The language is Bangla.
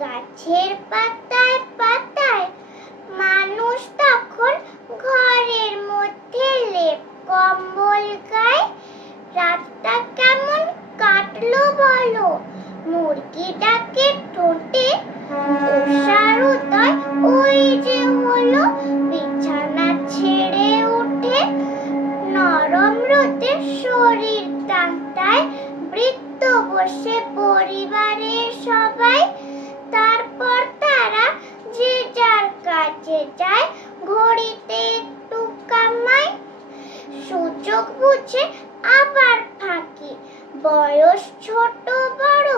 গাছের পাতায় পাতায় মানুষ তখন ঘরের মধ্যে লেপ কম্বল গায়। রাতটা কেমন কাটলো বলো? মুরগি ডাকে ঠোঁটে ওই যে হলো, বিছানা ছেড়ে উঠে নরম রোদে শরীর টানটায় বৃত্ত বসে পরিবারের কাছে যায় ঘড়িতে একটু কামাই সুযোগ বুঝে আবার ফাঁকি। বয়স ছোট বড়